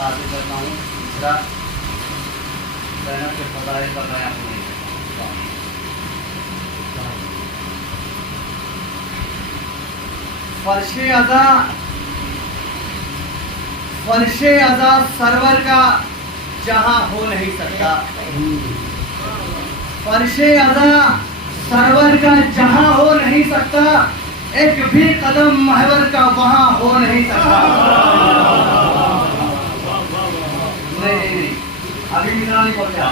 حاصل کرتا ہوں. تیسرا زینب کے فضائل کا بیان نہیں کرتا. فرش ازا سرور کا جہاں ہو نہیں سکتا. فرش ازا سرور کا جہاں ہو نہیں سکتا. ایک بھی قدم محور کا وہاں ہو نہیں سکتا. نہیں ابھی مصرع نہیں پہنچا,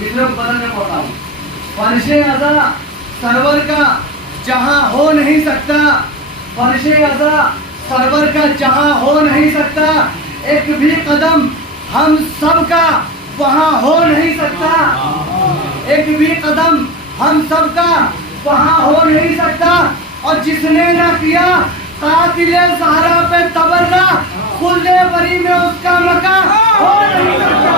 مصرع کو بدل میں پڑھتا ہوں. فرش ازا سرور کا جہاں ہو نہیں سکتا. فرش ازا سرور کا جہاں ہو نہیں سکتا. ایک بھی قدم ہم سب کا وہاں ہو نہیں سکتا. ایک بھی قدم ہم سب کا وہاں ہو نہیں سکتا. اور جس نے نہ کیا قاتل زہرا پہ تبرہ, خلد بری میں اس کا مکان ہو نہیں سکتا.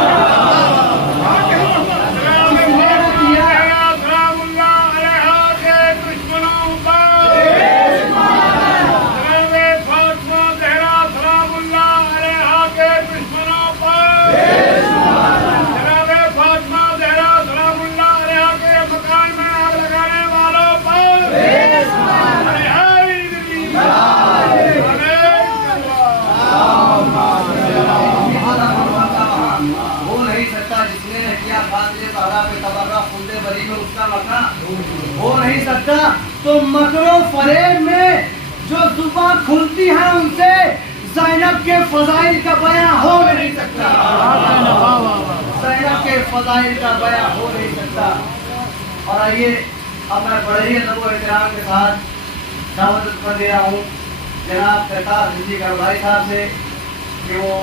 ہو نہیں سکتا. تو مکر و فریب میں جو زبان کھلتی ہے ان سے زینب کے فضائل کا بیان ہو نہیں سکتا. زینب کے فضائل کا بیان ہو نہیں سکتا. اور آئیے اب میں بڑے ہی ادب و احترام کے ساتھ دعوت کر دے رہا ہوں جناب کرتار جی کربھائی صاحب سے کہ وہ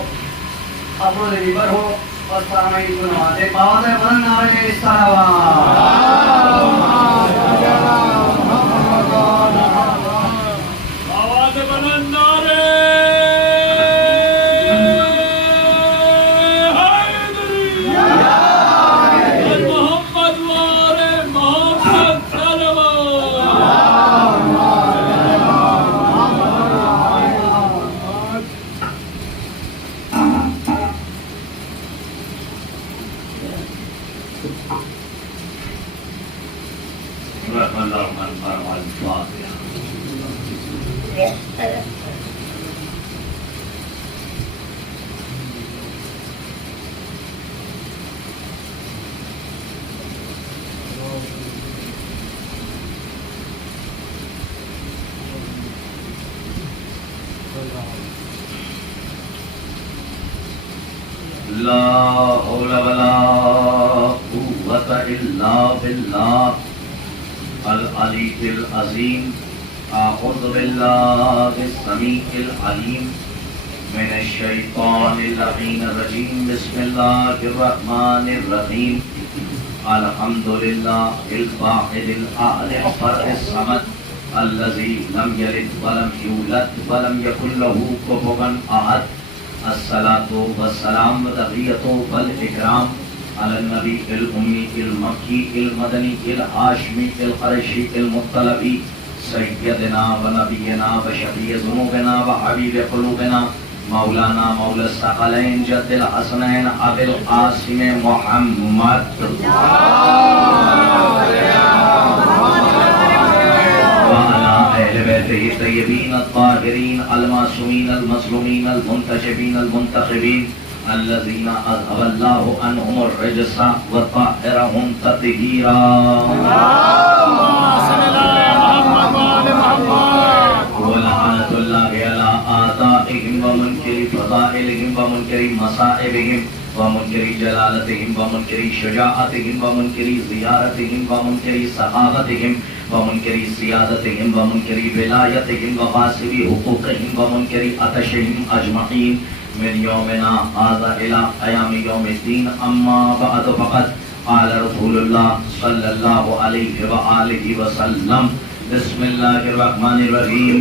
افروز نبر ہو اور سامعین کو نوازے. باوض بلند نعرہ آواز بلند نعرے حیدری محمد وارے محمد لا حول ولا قوة إلا بالله العلي العظيم. أعوذ بالله السميع العليم من الشيطان اللعين الرجيم. بسم الله الرحمن الرحيم. الحمد لله الواحد الأحد الفرد الصمد الذي لم يلد ولم يولد ولم يكن له كفوا أحد. الصلاة والسلام وتحية والإكرام على النبي الأمي المكي المدني الهاشمي القرشي المطلبي سيدنا ونبينا وشفيع ذنوبنا وحبيب قلوبنا مولانا مولى الثقلين جد الحسنين أبي القاسم محمد بیته الطیبین الطاهرین المعصومین المظلومین المنتجبین المنتخبین الذین اذهب الله عنهم الرجس وطهرهم تطهیرا. ولعنة الله على آدائهم ومنكر فضائلهم ومنكر مصائبهم ومنكر جلالتهم ومنكر شجاعتهم ومنكر زيارتهم ومنكر سخاوتهم ومنكر سيادتهم ومنكر ولايتهم وغاصب حقوقهم ومنكر عطشهم أجمعين من يومنا هذا إلى قيام يوم الدين. أما بعد فقد قال رسول الله صلى الله عليه وآله وسلم. بسم الله الرحمن الرحيم.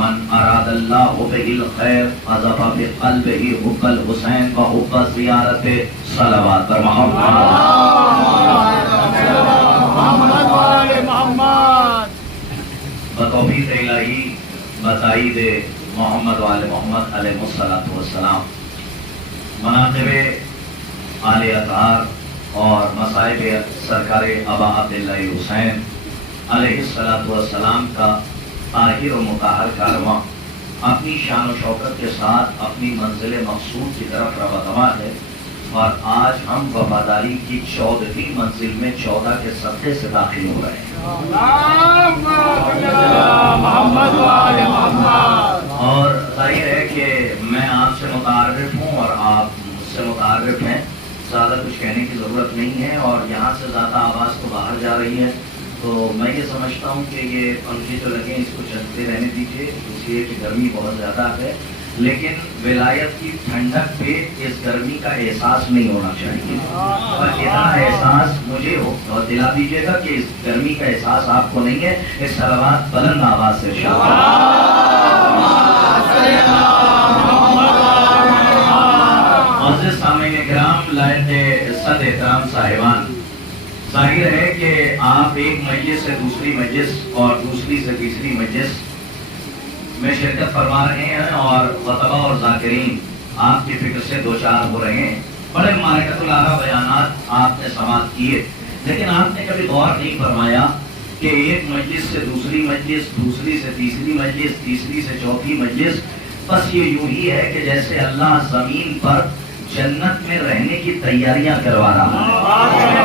من اراد الله به الخير قذف بقلبه حب الحسين وحب زيارة صلوات پر محمد بتوفیق الہی بتائید محمد وآل محمد علیہ الصلوۃ والسلام. مناقب آل اطہار اور مصائب سرکار ابا عبداللہ حسین علیہ السلام کا طاہر و مطہر کارواں اپنی شان و شوکت کے ساتھ اپنی منزل مقصود کی طرف رواں ہے، اور آج ہم وفاداری کی 14ویں منزل میں 14 کے صدقے سے داخل ہو رہے ہیں۔ اور ظاہر ہے کہ میں آپ سے متعارف ہوں اور آپ مجھ سے متعارف ہیں، زیادہ کچھ کہنے کی ضرورت نہیں ہے، اور یہاں سے زیادہ آواز تو باہر جا رہی ہے، تو میں یہ سمجھتا ہوں کہ یہ پنکھے جو لگے اس کو چلتے رہنے دیجیے، اس لیے کہ گرمی بہت زیادہ ہے، لیکن ولایت کی ٹھنڈک پہ اس گرمی کا احساس نہیں ہونا چاہیے، اور اتنا احساس مجھے ہو اور دلا دیجیے گا کہ اس گرمی کا احساس آپ کو نہیں ہے۔ اس صلوات بلند آواز سے معزز سامعین کرام، لائق صد احترام صاحبان، ظاہر ہے کہ آپ ایک مجلس سے دوسری مجلس اور دوسری سے تیسری مجلس میں شرکت فرما رہے ہیں، اور خطبہ اور ذاکرین آپ کی فکر سے دوچار ہو رہے ہیں۔ بڑے ممارکت العرا بیانات آپ نے سماعت کیے، لیکن آپ نے کبھی غور نہیں فرمایا کہ ایک مجلس سے دوسری مجلس، دوسری سے تیسری مجلس، تیسری سے چوتھی مجلس، بس یہ یوں ہی ہے کہ جیسے اللہ زمین پر جنت میں رہنے کی تیاریاں کروا رہا ہے،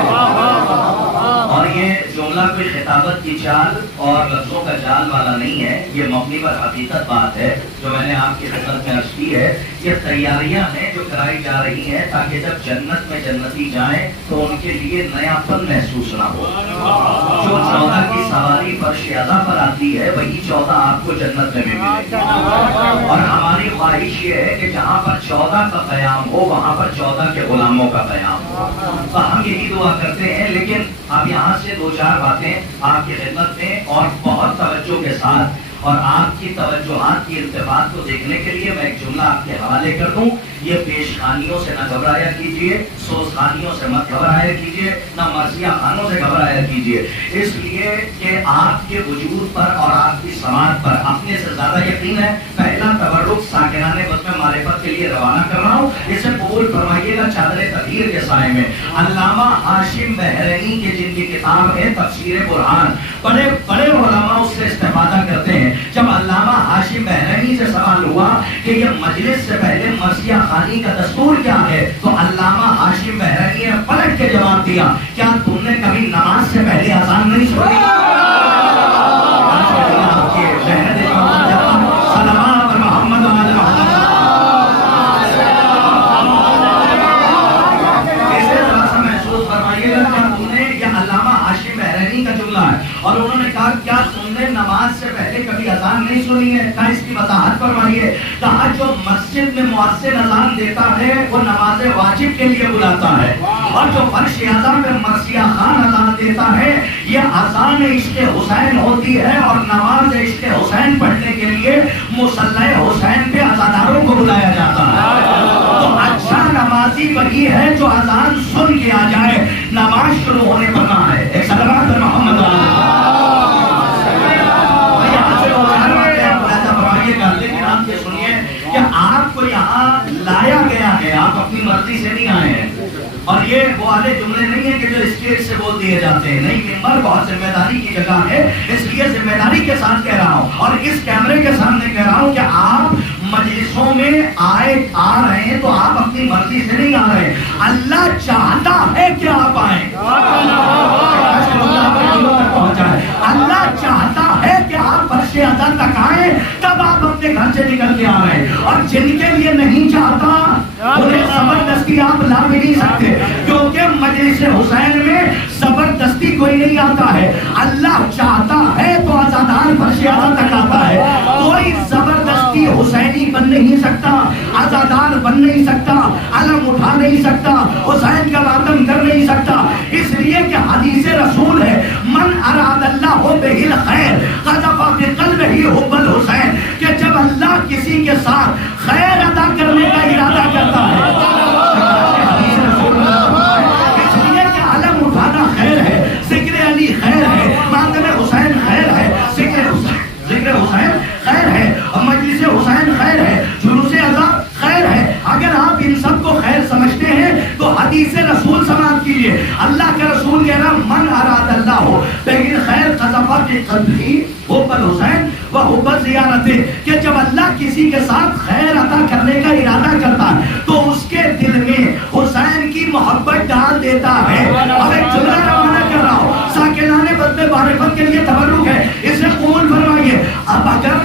اور یہ جملہ کوئی خطابت کی چال اور لفظوں کا جال والا نہیں ہے، یہ مبنی پر حقیقت بات ہے جو میں نے آپ کی خدمت میں عرض کی ہے۔ یہ تیاریاں ہیں جو کرائی جا رہی ہیں تاکہ جب جنت میں جنتی جائیں تو ان کے لیے نیا پن محسوس نہ ہو۔ جو 14 کی سواری فرش اعلیٰ پر آتی ہے وہی 14 آپ کو جنت میں بھی ملے گی، اور ہماری خواہش یہ ہے کہ جہاں پر 14 کا قیام ہو وہاں پر 14 کے غلاموں کا قیام ہو، تو ہم یہی دعا کرتے ہیں۔ لیکن اب یہاں سے دو چار باتیں آپ کی خدمت میں اور بہت توجہ کے ساتھ، اور آپ کی توجہات کی التفات کو دیکھنے کے لیے میں ایک جملہ آپ کے حوالے کر دوں۔ یہ پیش خانیوں سے نہ گھبرایا کیجیے، سوز خانیوں سے مت گھبرایا کیجیے، نہ مرثیہ خانوں سے گھبرایا کیجیے، اس لیے کہ آپ کے وجود پر اور آپ کی سماعت پر اپنے سے زیادہ یقین ہے۔ پہلا تبرک ساکنان بزم معرفت کے لیے روانہ کر رہا ہوں، اسے قبول فرمائیے گا چادر تطہیر کے سائے میں۔ علامہ ہاشم بحرینی کے جن کی کتاب ہے تفسیر برہان، بڑے بڑے علماء اس سے استفادہ کرتے ہیں۔ جب علامہ ہاشم بحرینی سے سوال ہوا کہ یہ مجلس سے پہلے مرثیہ خانی کا دستور کیا ہے، تو علامہ ہاشم بحرینی نے پلٹ کے جواب دیا، کیا تم نے کبھی نماز سے پہلے اذان نہیں سنی؟ اور انہوں نے کہا کیا تم نے نماز سے پہلے کبھی اذان نہیں سنی ہے؟ کہا اس کی وضاحت فرمائیے۔ کہا جو مسجد میں مؤذن اذان دیتا ہے وہ نماز واجب کے لیے بلاتا ہے، اور جو فرش اعلیٰ میں مرثیہ خان اذان دیتا ہے یہ اذان عشق حسین ہوتی ہے، اور نماز عشق حسین پڑھنے کے لیے مصلی حسین پہ عزاداروں کو بلایا جاتا ہے۔ تو اچھا نمازی وہی ہے جو اذان سن کے آ جائے، نماز شروع ہونے پر نہ ہے۔ ایک صلوات پر محمد لیکن آپ یہ سنیے کہ آپ کو یہاں لایا گیا ہے، آپ اپنی مرضی سے نہیں آئے ہیں، اور یہ وہ والے جملے نہیں ہیں کہ جو اسٹیج سے بول دیے جاتے ہیں، نہیں، ممبر بہت ذمہ داری کی جگہ ہے، اس لیے ذمہ داری کے ساتھ کہہ رہا ہوں، اور اس کیمرے کے سامنے کہہ رہا ہوں کہ آپ مجلسوں میں آ رہے ہیں تو آپ اپنی مرضی سے نہیں آ رہے، اللہ چاہتا ہے کہ آپ آئیں، اللہ چاہتا ہے کہ آپ فرش اعلیٰ تک آئیں، تب آپ اپنے گھر سے نکل کے آ رہے ہیں، اور جن کے لیے نہیں چاہتا انہیں زبردستی آپ لا بھی نہیں سکتے، کیونکہ مجلس حسین میں زبردستی کوئی نہیں آتا ہے، اللہ چاہتا ہے تو عزادار فرش اعلیٰ تک آتا ہے، کوئی زبردستی حسینی بن نہیں سکتا، عزادار بن نہیں سکتا، علم اٹھا نہیں سکتا، حسین کا ماتم کر نہیں سکتا، اس لیے کہ حدیث رسول ہے من اراد اللہ بہ الخیر قذف فی قلبہ حب الحسین، کہ جب اللہ کسی کے ساتھ خیر ادا کرنے کا ارادہ کرتا ہے، اس لیے کہ علم اٹھانا خیر ہے، ذکر علی خیر ہے، ماتم حسین خیر ہے، ذکر حسین خیر ہے، اور مجلس حسین خیر ہے، جلوس ازا خیر ہے۔ اگر آپ ان سب کو خیر حدیث رسول سماعت کیجیے. اللہ کے رسول کہہ رہا من اراد اللہ ہو لیکن خیر قذفہ فی قلبہ حب الحسین و حب زیارتہ، کہ جب اللہ کسی کے ساتھ خیر عطا کرنے کا ارادہ کرتا ہے تو اس کے دل میں حسین کی محبت ڈال دیتا ہے. اب ایک جملہ روانہ کر رہا ہوں، ساکنان بدل معرفت کے لیے تبرک ہے، اسے قبول فرمائیے. اب اگر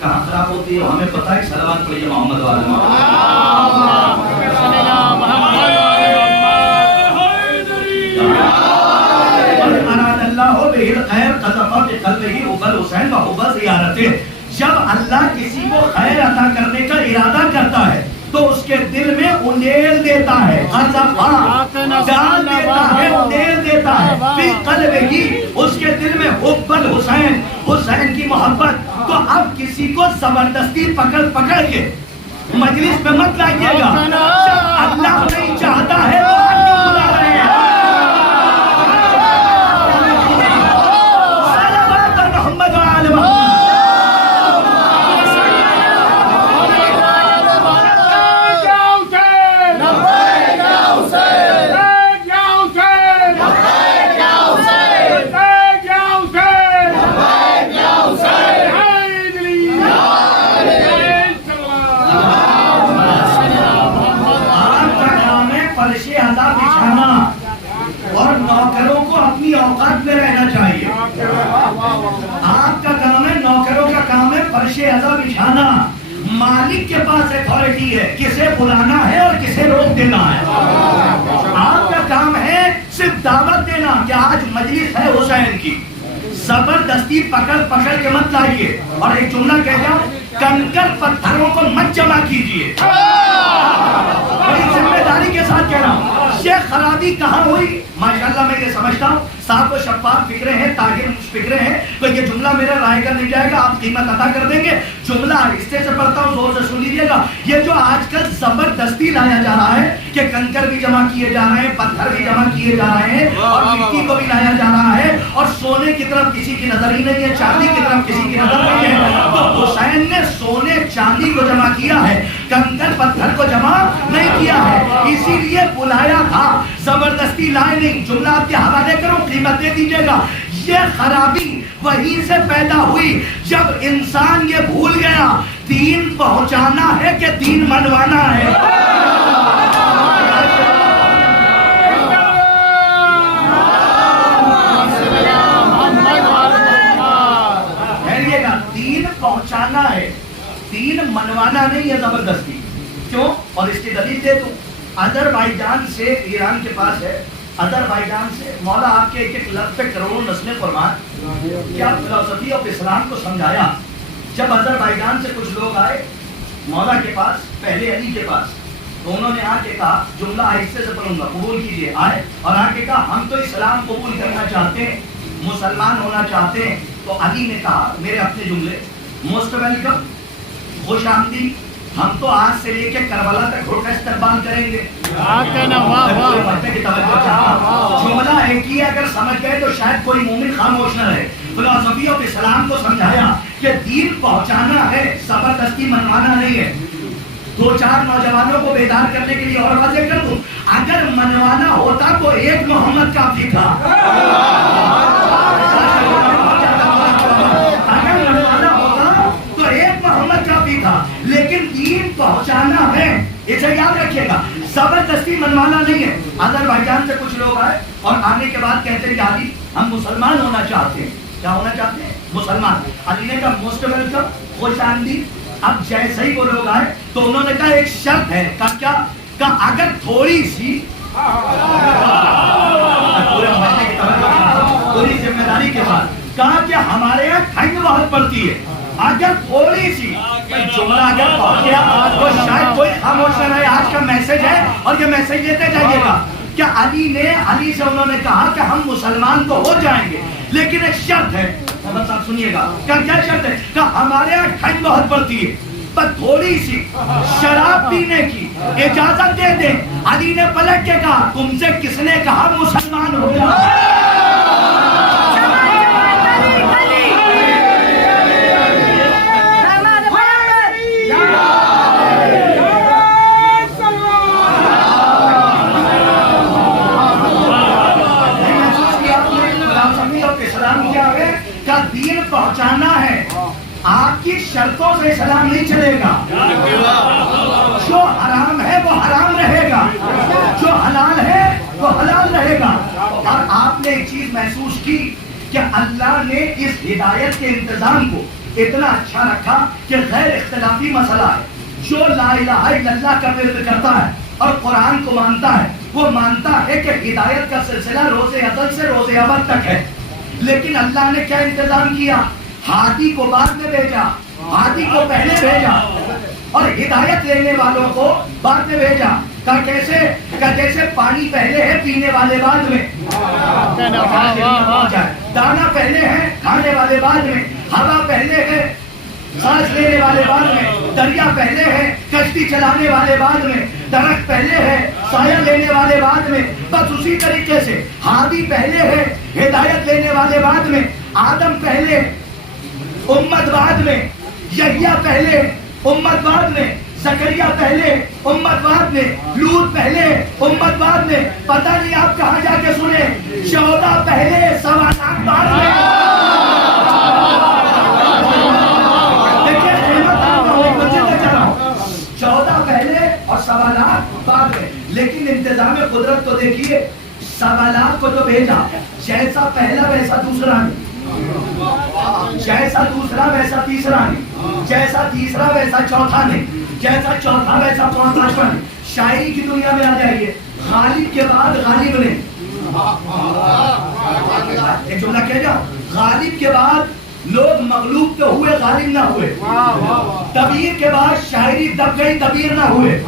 کہاں خراب ہوتی ہے ہمیں پتہ ہے. صلوات پڑھیے محمد والے حسین و حب زیارتہ. جب اللہ کسی کو خیر عطا کرنے کا ارادہ کرتا ہے تو اس کے دل میں انیل دیتا ہے، ڈال دیتا ہے، انیل دیتا ہے فی قلبہ، اس کے دل میں حب الحسین، حسین کی محبت. تو اب کسی کو زبردستی پکڑ کے مجلس میں مت لائیے گا. جب اللہ نہیں چاہتا ہے تو آپ کیوں بلا رہے ہیں؟ صلوات محمد وآل محمد. اور نوکروں کو اپنی اوقات میں رہنا چاہیے. آپ کا کام ہے، نوکروں کا کام ہے فرش عزا بچھانا. مالک کے پاس اتھارٹی ہے کسے بلانا ہے اور کسے روک دینا ہے. آپ کا کام ہے صرف دعوت دینا کہ آج مجلس ہے حسین کی. زبردستی پکڑ کے مت لائیے. اور ایک جملہ کہہ جاؤ، کنکر پتھروں کو مت جمع کیجیے. بڑی ذمہ داری کے ساتھ کہہ رہا ہوں. یہ خرابی کہاں ہوئی؟ ماشاءاللہ میں یہ سمجھتا ہوں صاحب کو شفاف فکرے ہیں، تاجر فکرے ہیں، تو یہ جملہ میرا رائے کا نہیں جائے گا، آپ قیمت ادا کر دیں گے. جملہ آہستہ سے پڑھتا ہوں، زور سے سن لیجیے گا. یہ جو آج کل زبردستی لایا جا رہا ہے کہ کنکر بھی جمع کیے جا رہے ہیں، پتھر بھی جمع کیے جا رہے ہیں اور مٹی کو بھی لایا جا رہا ہے اور سونے کی طرف کسی کی نظر ہی نہیں ہے، چاندی کی طرف کسی کی نظر نہیں ہے. تو حسین نے سونے چاندی کو جمع کیا ہے، کنکر پتھر کو جمع نہیں کیا ہے. اسی لیے بلایا تھا، زبردستی لائے نہیں. جملہ آپ کے حوالے کرو، قیمت دے دیجیے گا. یہ خرابی وہیں سے پیدا ہوئی جب انسان یہ بھول گیا دین پہنچانا ہے کہ دین منوانا ہے. کہیے گا دین پہنچانا ہے، دین منوانا نہیں ہے زبردستی. کیوں؟ اور اس کی دلیل دے دوں. آذربائیجان سے ایران کے پاس ہے، آذربائیجان سے مولا آپ کے ایک ایک لفظ پہ کروڑوں نسلیں فرمان. کیا فلسفی آف اسلام کو سمجھایا. جب آذربائیجان سے کچھ لوگ آئے مولا کے پاس، پہلے علی کے پاس، تو انہوں نے آ کے کہا، جملہ آہستہ سے پڑھوں گا، قبول کیجیے. آئے اور آ کے کہا ہم تو اسلام قبول کرنا چاہتے ہیں، مسلمان ہونا چاہتے ہیں. تو علی نے کہا میرے اپنے جملے، موسٹ ویلکم، خوش آمدید، ہم تو آج سے لے کے کربلا تک گھوڑ کا استقبال کریں گے. جملہ ایک ہی اگر سمجھ گئے تو شاید کوئی مومن خاموش نہ رہے. فلسفی آف اسلام کو سمجھایا کہ دین پہنچانا ہے، زبردستی منوانا نہیں ہے. دو چار نوجوانوں کو بیدار کرنے کے لیے اور واضح کر دوں، اگر منوانا ہوتا تو ایک محمد کافی تھا. اگر منوانا ہوتا تو ایک محمد کافی تھا. لیکن دین پہنچانا ہے، اسے یاد رکھیے گا، زبردستی منوانا نہیں ہے. آذربائیجان سے کچھ لوگ آئے اور آنے کے بعد کہتے ہیں کہ علی ہم مسلمان ہونا چاہتے ہیں. کیا ہونا چاہتے ہیں؟ مسلمان. علی نے کہا موسٹ ویلکم، خوش آمدید. اب جیسے ہی وہ لوگ آئے تو انہوں نے کہا ایک شرط ہے. کہا کیا؟ کہا اگر تھوڑی سی پوری ذمہ داری کے بعد کہا کہ ہمارے یہاں ٹھنڈ بہت پڑتی ہے، اگر تھوڑی سی جملہ اگر پہنچ گیا تو شاید کوئی خاموش نہ رہے. آج کا میسج ہے اور یہ میسج دیتے جائیے گا. کیا علی سے انہوں نے کہا کہ ہم مسلمان تو ہو جائیں گے لیکن ایک شرط ہے. صاحب سنیے گا. کیا شرط ہے؟ کہ ہمارے یہاں ٹھنڈ بہت پڑتی ہے. بس تھوڑی سی شراب پینے کی اجازت دے دیں. علی نے پلٹ کے کہا تم سے کس نے کہا مسلمان ہو جاؤ؟ کا دین پہنچانا ہے. آپ کی شرطوں سے اسلام نہیں چلے گا. جو حرام ہے وہ حرام رہے گا, جو حلال ہے وہ حلال رہے گا. اور آپ نے ایک چیز محسوس کی کہ اللہ نے اس ہدایت کے انتظام کو اتنا اچھا رکھا کہ غیر اختلافی مسئلہ ہے. جو لا الہ الا اللہ کا ورد کرتا ہے اور قرآن کو مانتا ہے وہ مانتا ہے کہ ہدایت کا سلسلہ روز ازل سے روز ابد تک ہے. لیکن اللہ نے کیا انتظام کیا؟ ہاتھی کو بعد میں بھیجا, ہاتھی کو پہلے بھیجا اور ہدایت لینے والوں کو بعد میں بھیجا. کیسے؟ جیسے پانی پہلے ہے پینے والے بعد میں, دانا پہلے ہے کھانے والے بعد میں, ہوا پہلے ہے سانس لینے والے بعد میں, دریا پہلے ہے کشتی چلانے والے بعد میں, درخت پہلے ہے سایہ لینے والے بعد میں. بس اسی طریقے سے ہادی پہلے ہے ہدایت لینے والے بعد میں, آدم پہلے امت بعد میں, یحییٰ پہلے امت بعد میں, زکریا پہلے امت بعد میں, لوط پہلے امت بعد میں. پتہ نہیں آپ کہاں جا کے سنے 14 پہلے 14.5 بعد میں. دیکھیے 14 پہلے اور 14.5 بعد میں. لیکن انتظام قدرت تو دیکھیے, 14.5 کو تو بھیجا, جیسا پہلا ویسا دوسرا نہیں, جیسا دوسرا ویسا تیسرا نہیں, جیسا تیسرا ویسا چوتھا نہیں, جیسا چوتھا ویسا پانچواں نہیں. شاعری کی دنیا میں آ جائیے, غالب کے بعد غالب نہیں. ایک جملہ کہہ جاؤ, غالب کے بعد لوگ مغلوب تو ہوئے غالب نہ ہوئے. دبیر کے بعد شاعری دب گئی دبیر نہ ہوئے.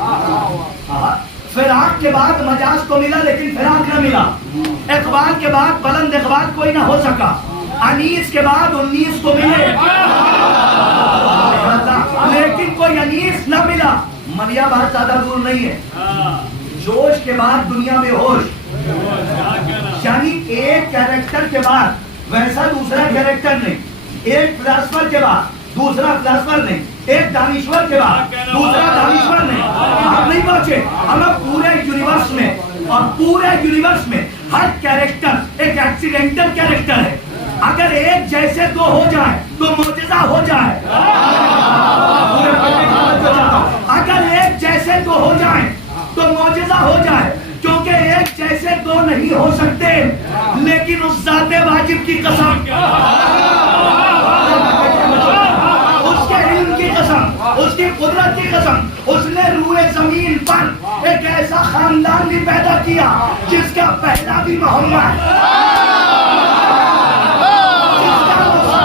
فراق کے بعد مجاز کو ملا لیکن فراق نہ ملا. اقبال کے بعد بلند اقبال کوئی نہ ہو سکا. انیس کے بعد 19 کو ملے لیکن کوئی انیس نہ ملا. مریا بہت زیادہ دور نہیں ہے. جوش کے بعد دنیا میں ہوش, یعنی ایک کیریکٹر کے بعد ویسا دوسرا کیریکٹر نہیں, ایک فلاسفر کے بعد دوسرا فلاسفر نہیں, ایک دانشور کے بعد دوسرا دانشور نہیں. ہم نہیں پہنچے, ہم پورے یونیورس میں, اور پورے یونیورس میں ہر کیریکٹر ایک ایکسیڈنٹل کیریکٹر ہے. اگر ایک جیسے دو ہو جائے تو معجزہ ہو جائے. اگر ایک جیسے دو ہو جائیں تو معجزہ ہو جائے, کیونکہ ایک جیسے دو نہیں ہو سکتے. لیکن اس ذات واجب کی قسم, اس کے علم کی قسم, اس کی قدرت کی قسم, اس نے روئے زمین پر ایک ایسا خاندان بھی پیدا کیا جس کا پہلا بھی محمد, جس کا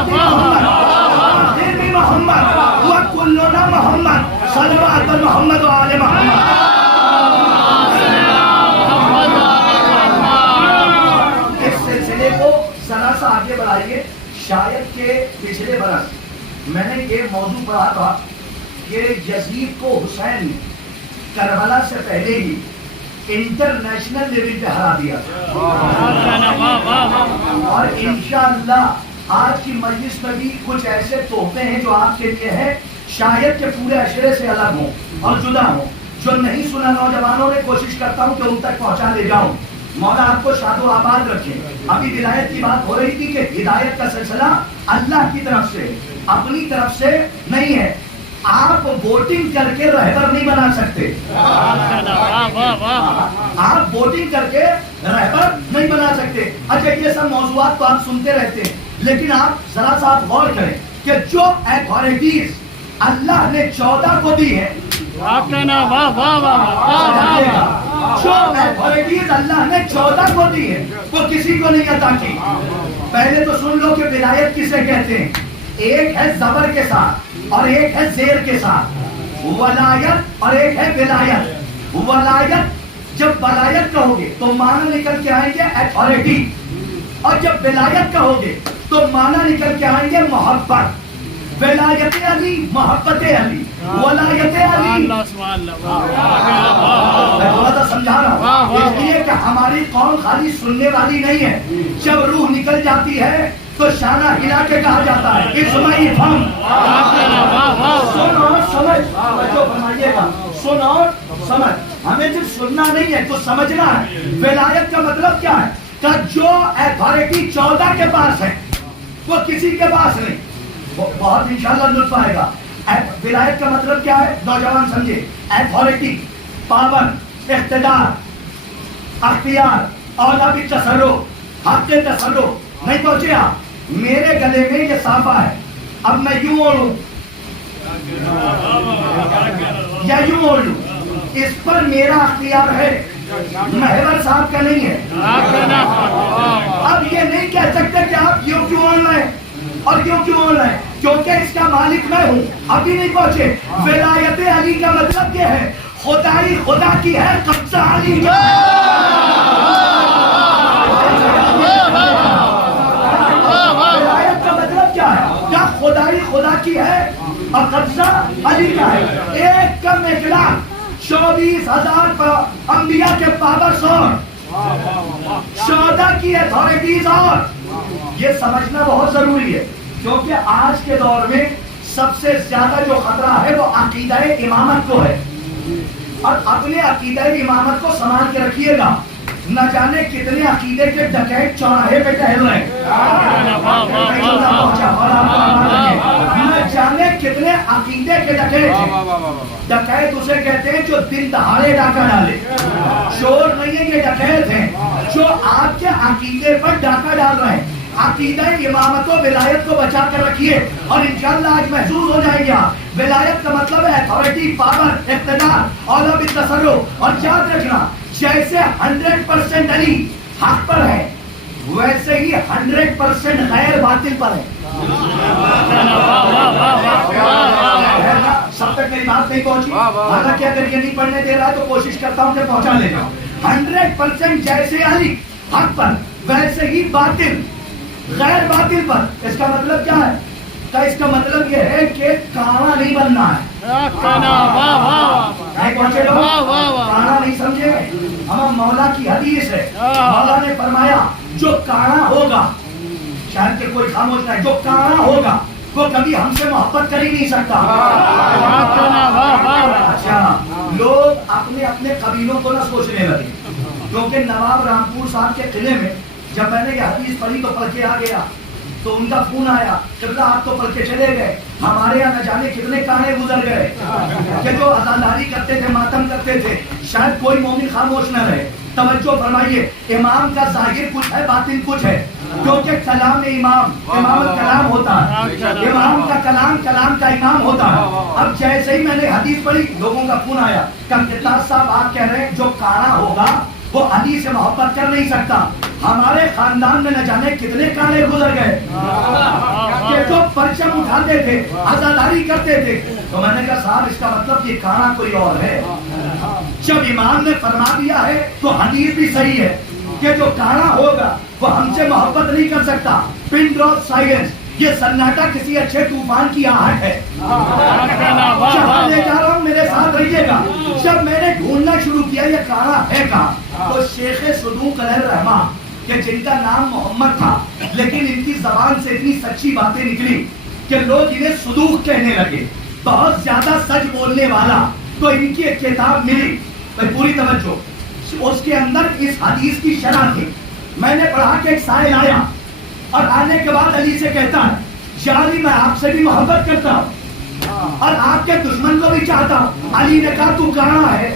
محمد, آخر بھی محمد, وَكُلُّنَا محمد, صلوات محمد و آل محمد. اس سلسلے کو ذرا سا آگے بڑھائیے. شاید کہ پچھلے برس میں نے یہ موضوع پڑھا تھا کہ یزید کو حسین نے کربلا سے پہلے ہی انٹرنیشنل لیول پہ ہرا دیا تھا. اور انشاءاللہ آج کی مجلس میں بھی کچھ ایسے تحفے ہیں جو آپ کے لیے ہے, شاید کہ پورے عشرے سے الگ ہوں اور جدا ہوں. جو نہیں سنا نوجوانوں نے کوشش کرتا ہوں کہ ان تک پہنچا لے جاؤں. مولا آپ کو شاد و آباد رکھے. ابھی ولایت کی بات ہو رہی تھی کہ ہدایت کا سلسلہ اللہ کی طرف سے, اپنی طرف سے نہیں ہے. آپ ووٹنگ کر کے رہبر نہیں بنا سکتے, آپ ووٹنگ کر کے رہبر نہیں بنا سکتے. اچھا یہ سب موضوعات تو آپ سنتے رہتے ہیں, لیکن آپ ذرا سا غور کریں کہ جو اتھارٹیز اللہ نے 14 کو دی ہے, جو اتھارٹیز اللہ نے 14 کو دی ہے وہ کسی کو نہیں عطا کی. پہلے تو سن لو کہ ولایت کسے کہتے ہیں. ایک ہے زبر کے ساتھ اور ایک ہے زیر کے ساتھ, ولایت اور ایک ہے ولایت. ولایت جب ولایت کہو گے تو معنی نکل کے آئیں گے اتھارٹی, اور جب ولایت کہو گے تو معنی نکل کے آئیں گے محبت. ولایت علی محبت علی ولایت علی اللہ سبحان میں تھوڑا سا سمجھا رہا ہوں اس لیے کہ ہماری قوم خالی سننے والی نہیں ہے. جب روح نکل جاتی ہے تو شانہ ہلا کے کہا جاتا ہے اسمعی فہم سن اور سمجھ. جو فرمائیے گا سن اور سمجھ. ہمیں صرف سننا نہیں ہے کچھ سمجھنا ہے. ولایت کا مطلب کیا ہے کہ جو اتھارٹی 14 کے پاس ہے وہ کسی کے پاس نہیں. بہت انشاءاللہ لطف آئے گا. ولایت کا مطلب کیا ہے نوجوان سمجھے. اتھارٹی پاور اقتدار اختیار اولا بھی تصرف حق کے تصرف. نہیں پہنچے آپ میرے گلے میں یہ صافہ ہے اب میں یوں اوڑھوں یا یوں اوڑھ لوں اس پر میرا اختیار ہے محور صاحب کا نہیں ہے. اب یہ نہیں کہہ سکتے کہ آپ یوں کیوں اوڑھ رہے ہیں اور یوں کیوں اوڑھ رہے ہیں کیونکہ اس کا مالک میں ہوں. ابھی نہیں پہنچے. ولایت علی کا مطلب یہ ہے خدائی خدا کی ہے قبضہ علی کا. ولایت کا مطلب کیا ہے کیا خدائی خدا کی ہے اور قبضہ علی کا ہے. ایک کم اکلا 24,000 انبیاء کے پاورز اور 14 کی اتھارٹیز اور یہ سمجھنا بہت ضروری ہے کیونکہ آج کے دور میں سب سے زیادہ جو خطرہ ہے وہ عقیدہ امامت کو ہے. اور اپنے عقیدہ امامت کو سنبھال کے رکھیے گا. نہ جانے کتنے عقیدے کے ڈکیت چوراہے پہ ٹہل رہے ہیں. نہ جانے کتنے عقیدے کے ڈکیت اسے کہتے ہیں جو دن دہاڑے ڈاکہ ڈالے. شور نہیں ہے یہ ڈکیت ہیں جو آپ کے عقیدے پر ڈاکہ ڈال رہے ہیں. عقیدہ امامت و ولایت کو بچا کر رکھیے اور انشاءاللہ آج محسوس ہو جائیں گے. ولایت کا مطلب ہے اتھارٹی پاور اقتدار اولا بالتصرف. اور یاد رکھنا جیسے 100% علی حق پر ہے ویسے ہی 100% غیر باطل پر ہے. سب تک میری بات نہیں پہنچی. حالانکہ اگر یہ نہیں پڑھنے دے رہا تو کوشش کرتا ہوں کہ پہنچا لے جاؤں. 100% جیسے علی حق پر ویسے ہی باطل غیر باطل پر. اس کا مطلب کیا ہے کہ اس کا مطلب یہ ہے کہ کانا نہیں بننا ہے. کانا نہیں سمجھے. ہم مولا کی حدیث ہے مولا نے فرمایا جو کانا ہوگا شاید کہ کوئی خاموش نہ ہے جو کانا ہوگا وہ کبھی ہم سے محبت کر ہی نہیں سکتا. اچھا لوگ اپنے اپنے قبیلوں کو نہ سوچنے لگے کیونکہ نواب رامپور صاحب کے قلعے میں جب میں نے یہ حدیث پڑھی تو پڑھ کے آ گیا تو ان کا فون آیا قبلہ آپ تو پڑھ کے چلے گئے ہمارے یہاں نہ جانے کتنے کانے گزر گئے کہ جو عزاداری کرتے تھے ماتم کرتے تھے. شاید کوئی مومن خاموش نہ رہے. توجہ فرمائیے. امام کا ظاہر کچھ ہے باطن کچھ ہے کیونکہ کلام امام کلام ہوتا ہے. امام کا کلام کا امام ہوتا ہے. اب جیسے ہی میں نے حدیث پڑھی لوگوں کا فون آیا کہ صاحب آپ کہہ رہے ہیں جو کانا ہوگا وہ علی سے محبت کر نہیں سکتا. ہمارے خاندان میں نہ جانے کتنے کانے گزر گئے کہ جو پرچم اٹھاتے تھے عزاداری کرتے تھے. تو میں نے کہا صاحب اس کا مطلب یہ کانا کوئی اور ہے. جب امام نے فرما دیا ہے تو حدیث بھی صحیح ہے کہ جو کانا ہوگا وہ ہم سے محبت نہیں کر سکتا. Pin drop silence. یہ سناٹا کسی اچھے طوفان کی آہٹ ہے. جہاں لے جا رہا ہوں میرے ساتھ رہیے گا. جب میں نے ڈھونڈنا شروع کیا یہ کانا ہے کہاں تو شیخ صدوق علیہ الرحمہ کہ جن کا نام محمد تھا لیکن ان کی زبان سے اتنی سچی باتیں نکلی کہ لوگ انہیں صدوق کہنے لگے. بہت زیادہ سچ بولنے والا. تو ان کی ایک کتاب ملی پوری توجہ اس کے اندر اس حدیث کی شرح تھی. میں نے پڑھا کہ ایک سائل آیا اور آنے کے بعد علی سے کہتا ہے یا علی میں آپ سے بھی محبت کرتا ہوں اور آپ کے دشمن کو بھی چاہتا ہوں. علی نے کہا تو کہاں ہے.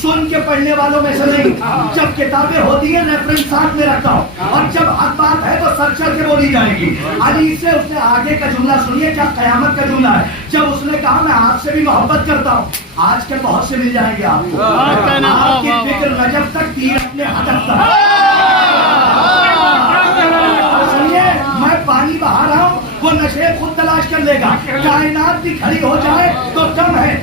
سن کے پڑھنے والوں میں سے نہیں. جب کتابیں ہوتی ہیں ریفرنس ساتھ میں رکھتا ہوں اور جب حق بات ہے تو سر چل کے بولی جائے گی. علی سے اس نے آگے کا جملہ سنیے کیا قیامت کا جملہ ہے. جب اس نے کہا میں آپ سے بھی محبت کرتا ہوں. آج کل بہت سے مل جائیں گے آپ کو. آپ کی فکر رجب تک تیر اپنے ہدف تک. سنیے میں پانی بہا رہا ہوں وہ نشے خود تلاش کر لے گا. کائنات بھی کھڑی ہو جائے تو کم ہے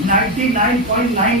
99.9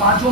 5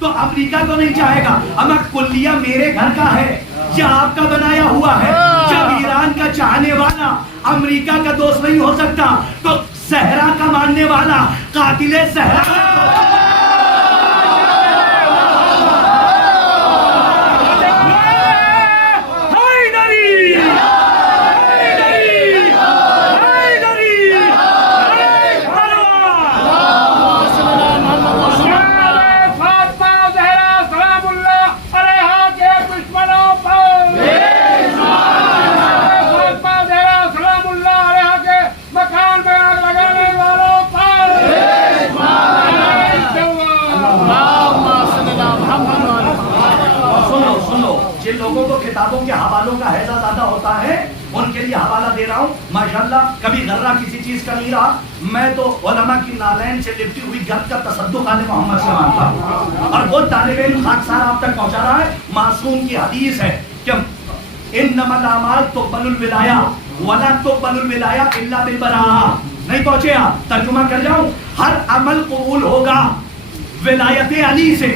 تو امریکہ تو نہیں چاہے گا اما کلیہ میرے گھر کا ہے یا آپ کا بنایا ہوا ہے. جب ایران کا چاہنے والا امریکہ کا دوست نہیں ہو سکتا تو زہرا کا ماننے والا قاتل زہرا جن لوگوں کو کتابوں کے حوالوں کا حیضہ زیادہ ہوتا ہے ان کے لیے حوالہ دے رہا ہوں. ماشاءاللہ کبھی غرہ کسی چیز کا نہیں رہا. میں تو علماء کی نالین سے لپٹی ہوئی گرد کا تصدق آل محمد سے مانتا ہوں اور وہ طالب علم خاکسار آپ تک پہنچا رہا ہے. معصوم کی حدیث ہے کہ انما الاعمال تقبل الولایہ ولا تقبل الولایہ الا بالبراءہ. نہیں پہنچے آپ؟ ترجمہ کر جاؤں. ہر عمل قبول ہوگا ولایت علی سے.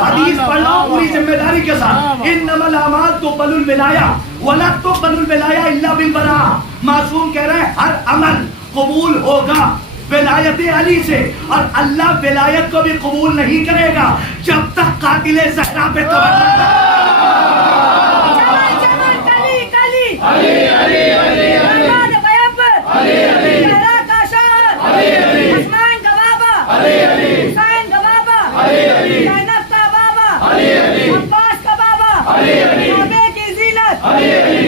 حدیث پڑھنا پوری ذمہ داری کے ساتھ. انما الاعمال تقبل الولایہ ولا تقبل الولایہ الا بالبراءہ. معصوم کہہ رہے ہیں ہر عمل قبول ہوگا ولایت علی سے اور اللہ ولایت کو بھی قبول نہیں کرے گا جب تک قاتل زہرا پہ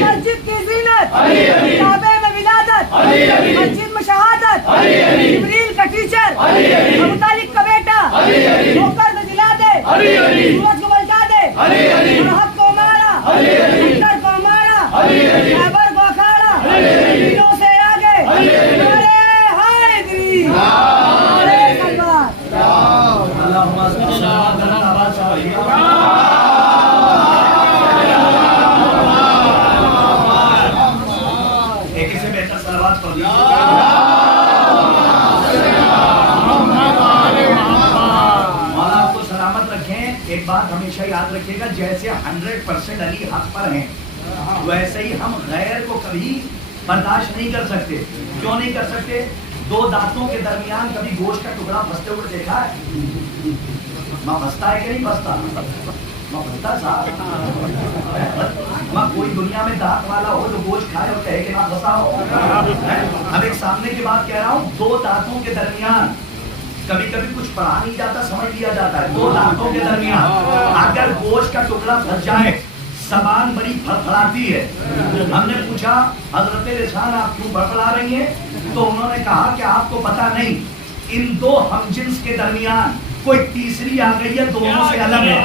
مسجد کی زینت، کعبے میں ولادت، مسجد میں شہادت، جبریل کا ٹیچر، ابو طالب کا بیٹا، ٹھوکر میں دلا دے، سورج کو بلٹا دے، حق کو مارا، اندر کو مارا، خیبر کو اکھاڑا، دلوں سے آگے، ارے ہائے گری، ارے سلوات. اللہم صل علی ایک بات ہمیشہ یاد رکھیے گا، جیسے 100% علی حق پر ہیں ویسے ہی ہم غیر کو کبھی برداشت نہیں کر سکتے. کیوں نہیں کر سکتے؟ دو دانتوں کے درمیان کبھی گوشت کا ٹکڑا پھنستے ہوئے دیکھا ہے؟ ماں پھنستا ہے کہ نہیں پھنستا؟ ماں پھنستا صاحب. ماں کوئی دنیا میں دانت والا ہو جو گوشت کھائے اور کہے کہ ماں پھنسا ہو؟ اب ایک سامنے کی بات کہہ رہا ہوں، دو دانتوں کے درمیان کبھی کبھی کچھ پڑھا نہیں جاتا، سمجھ لیا جاتا ہے. دو دانتوں کے درمیان اگر گوشت کا ٹکڑا پھنس جائے زبان بڑی پھڑپھڑاتی ہے. ہم نے پوچھا حضرت رسان آپ کیوں بڑبڑا رہی ہیں؟ تو انہوں نے کہا کہ آپ کو پتہ نہیں ان دو ہم جنس کے درمیان کوئی تیسری آ گئی ہے، دونوں سے الگ ہے.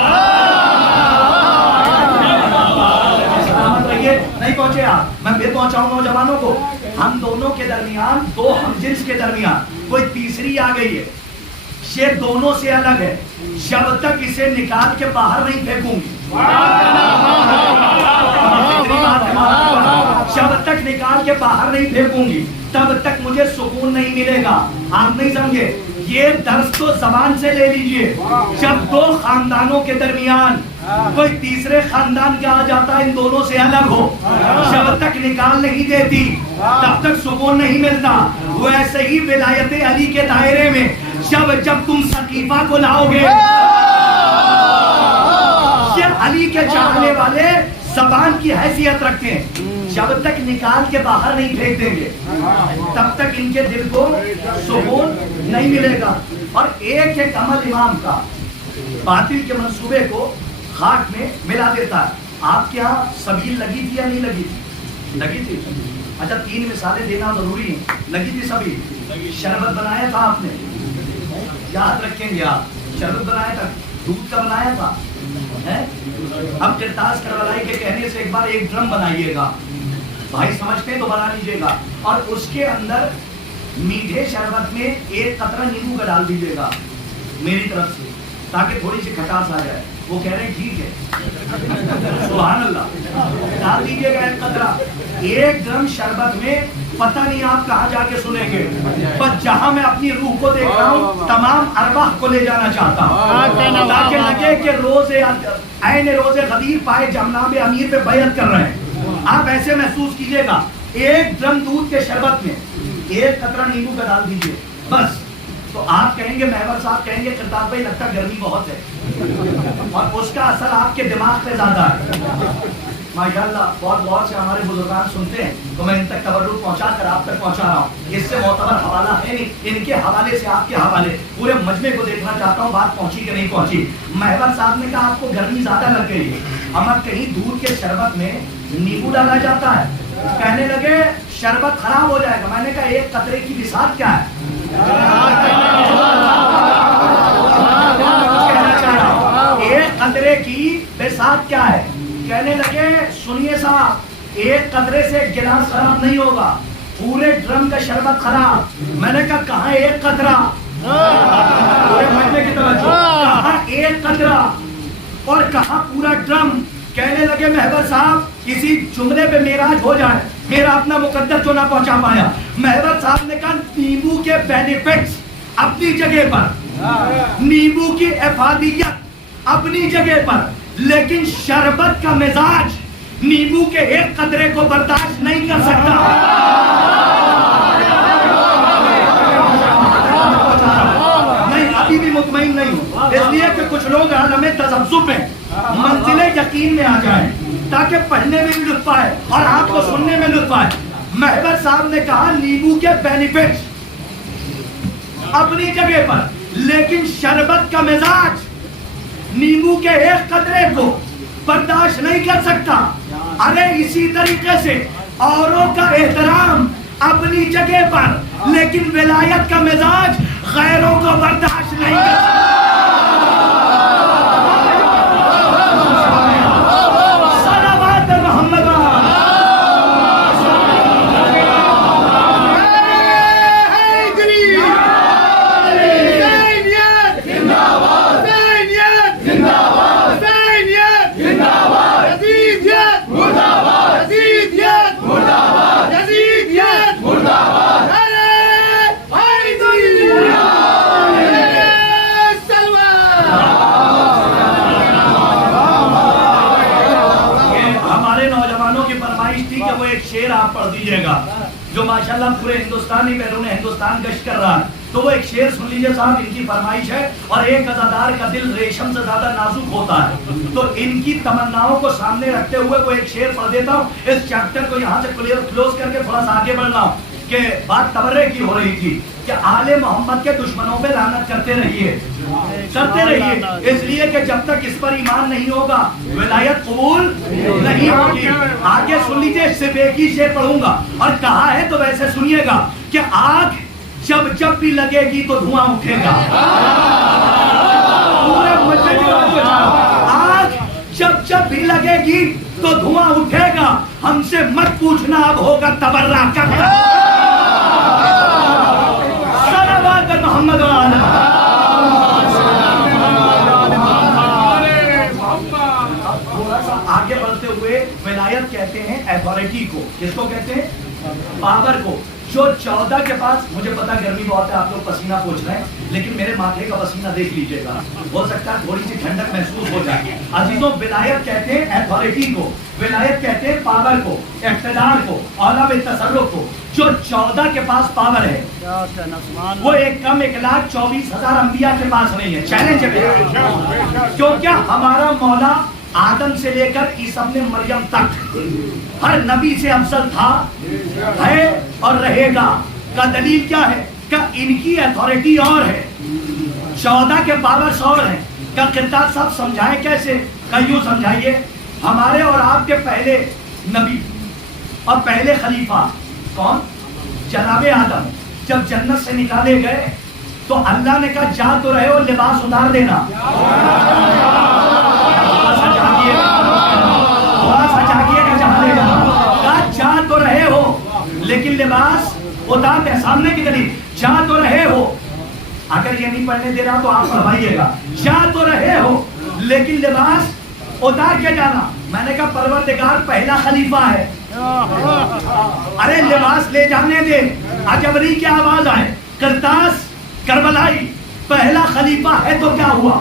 سلامت رہیے. نہیں پہنچے آپ؟ میں پھر پہنچاؤں نوجوانوں کو. ہم دونوں کے درمیان، دو ہم جنس کے درمیان کوئی تیسری آ گئی ہے، یہ دونوں سے الگ ہے. جب تک اسے نکال کے باہر نہیں پھینکوں گی، جب تک نکال کے باہر نہیں پھینکوں گی تب تک مجھے سکون نہیں ملے گا. آپ نہیں سمجھے؟ یہ درس تو زبان سے لے لیجئے. جب دو خاندانوں کے درمیان کوئی تیسرے خاندان کا آ جاتا ہے ان دونوں سے الگ ہو، جب تک نکال نہیں دیتی تب تک سکون نہیں ملتا. ویسے ہی ولایت علی کے دائرے میں جب تم ثقیفہ کو لاؤ گے، یہ علی کے چاہنے والے زبان کی حیثیت رکھتے ہیں. جب تک نکال کے باہر نہیں پھینک دیں گے تب تک ان کے دل کو سکون نہیں ملے گا. اور ایک ایک عمل امام کا باطل کے منصوبے کو خاک میں ملا دیتا ہے. آپ کے ہاں سبیل لگی تھی یا نہیں لگی تھی؟ لگی تھی. اچھا 3 مثالیں دینا ضروری ہیں. لگی تھی سبیل. شربت بنایا تھا آپ نے، یاد رکھیں گے آپ. شربت بنایا تھا، دودھ کا بنایا تھا. اب کرتاس کربلائی کے کہنے سے ایک بار 1 ڈرم بنائیے گا. بھائی سمجھتے ہیں تو بنا لیجیے گا. اور اس کے اندر میٹھے شربت میں 1 قطرہ نیمبو کا ڈال دیجیے گا میری طرف سے، تاکہ تھوڑی سی کھٹاس آ جائے. وہ کہہ رہے ہیں ٹھیک ہے، سبحان اللہ. ڈال دیجیے گا 1 قطرہ. 1 ڈرم شربت میں پتہ نہیں آپ کہاں جا کے سنیں گے، بس جہاں میں اپنی روح کو دیکھ رہا ہوں تمام ارواح کو لے جانا چاہتا ہوں، تاکہ لگے کہ عین روز غدیر پائے جناب امیر پہ بیعت کر رہے ہیں۔ آپ ایسے محسوس کیجئے گا، ایک ڈرم دودھ کے شربت میں ایک قطرہ نیمبو کا ڈال دیجئے بس، تو آپ کہیں گے، محور صاحب کہیں گے کرتاب بھائی لگتا گرمی بہت ہے، اور اس کا اثر آپ کے دماغ پہ زیادہ ہے۔ ماشاءاللہ بہت غور سے ہمارے بزرگان سنتے ہیں تو میں ان تک تبرک پہنچا کر آپ تک پہنچا رہا ہوں، اس سے معتبر حوالہ ہے نہیں، ان کے حوالے سے آپ کے حوالے پورے مجمع کو دیکھنا چاہتا ہوں بات پہنچی کہ نہیں پہنچی۔ محور صاحب نے کہا آپ کو گرمی زیادہ لگ گئی ہے، اما کہیں دودھ کے شربت میں نیمبو ڈالا جاتا ہے؟ کہنے لگے شربت خراب ہو جائے گا۔ میں نے کہا ایک قطرے کی بساط کیا ہے؟ کہنا چاہ رہا ہوں ایک قطرے کی بساط کیا ہے؟ کہنے لگے سنیے صاحب، ایک قطرے سے ایک گلاس خراب نہیں ہوگا، پورے ڈرم کا شربت خراب۔ میں نے کہا کہاں ایک قطرہ؟ پورے مجمع کی توجہ، کہاں ایک قطرہ اور کہاں پورا ڈرم؟ کہنے لگے محور صاحب کسی جملے پہ معراج ہو جائے، میرا اپنا مقدر جو نہ پہنچا پایا۔ محور صاحب نے کہا نیمبو کے بینیفٹس اپنی جگہ پر، نیمبو کی افادیت اپنی جگہ پر، لیکن شربت کا مزاج نیمبو کے ایک قطرے کو برداشت نہیں کر سکتا۔ نہیں ابھی بھی مطمئن نہیں ہوں، اس لیے کہ کچھ لوگ عالم تذبذب میں منزل یقین میں آ جائیں تاکہ پڑھنے میں بھی لطف آئے اور آپ کو سننے میں لطف آئے۔ محور صاحب نے کہا نیمبو کے بینیفٹس اپنی جگہ پر، لیکن شربت کا مزاج نیمبو کے ایک قطرے کو برداشت نہیں کر سکتا۔ ارے اسی طریقے سے اوروں کا احترام اپنی جگہ پر، لیکن ولایت کا مزاج غیروں کو برداشت نہیں کر سکتا۔ صلوات محمد شعر آپ پڑھ دیجئے گا جو ماشاءاللہ پورے ہندوستانی بیرون ہندوستان گشت کر رہا ہے، تو وہ ایک شعر سن لیجئے صاحب، ان کی فرمائش ہے، اور ایک عزادار کا دل ریشم سے زیادہ نازک ہوتا ہے، تو ان کی تمناؤں کو سامنے رکھتے ہوئے وہ ایک شعر پڑھ دیتا ہوں۔ اس چیپٹر کو یہاں سے کلوز کر کے تھوڑا سا آگے بڑھ رہا ہوں کہ بات تبرے کی ہو رہی تھی کہ آل محمد کے دشمنوں پہ لعنت کرتے رہیے، اس لیے کہ جب تک اس پر ایمان نہیں ہوگا ولایت قبول نہیں ہوگی۔ آگے سن لیجیے، اس سے ایک ہی شعر پڑھوں گا اور کہا ہے تو ویسے سنیے گا کہ آگ جب جب بھی لگے گی تو دھواں اٹھے گا۔ پورے مجمع کی بات کو آگ جب جب بھی لگے گی تو دھواں اٹھے گا، ہم سے مت پوچھنا اب ہوگا تبرہ کا۔ صلوات محمد آگے بڑھتے ہوئے ولایت کہتے ہیں ایتھارٹی کو، کس کو کہتے ہیں؟ پاور کو۔ جو 14 کے پاس، مجھے پتا گرمی بہت ہے، آپ لوگ پسینہ پوچھ رہے ہیں، لیکن میرے ماتھے کا پسینہ دیکھ لیجئے گا، ہو سکتا ہے تھوڑی سی ٹھنڈک محسوس ہو جائے۔ عزیزوں ولایت کہتے ہیں ایتھارٹی کو، ولایت کہتے ہیں پاور کو، اقتدار کو، اعلیٰ تصرف کو۔ جو 14 کے پاس پاور ہے وہ ایک کم 1,24,000 انبیاء کے پاس نہیں ہے۔ چیلنج ہے، کیونکہ ہمارا مولا آدم سے لے کر عیسیٰ ابن مریم تک ہر نبی سے افضل تھا، ہے اور رہے گا۔ کا دلیل کیا ہے؟ کہ ان کی ایتھارٹی اور ہے، 14 کے پاورز اور ہیں۔ کا کرتاب صاحب سمجھائیں کیسے؟ کہ یوں سمجھائیے، ہمارے اور آپ کے پہلے نبی اور پہلے خلیفہ کون؟ جناب آدم جب جنت سے نکالے گئے تو اللہ نے کہا جا تو رہے ہو، لباس اتار دینا۔ جا تو رہے ہو لیکن لباس اتار دے۔ سامنے کی دلیل، جا تو رہے ہو، اگر یہ نہیں پڑھنے دے رہا تو آپ فرمائیے گا، جا تو رہے ہو لیکن لباس اتار کے جانا۔ میں نے کہا پروردگار پہلا خلیفہ ہے، ارے لباس لے جانے دے. اجبری کی آواز آئے, کرتاس کربلائی پہلا خلیفہ ہے تو کیا ہوا,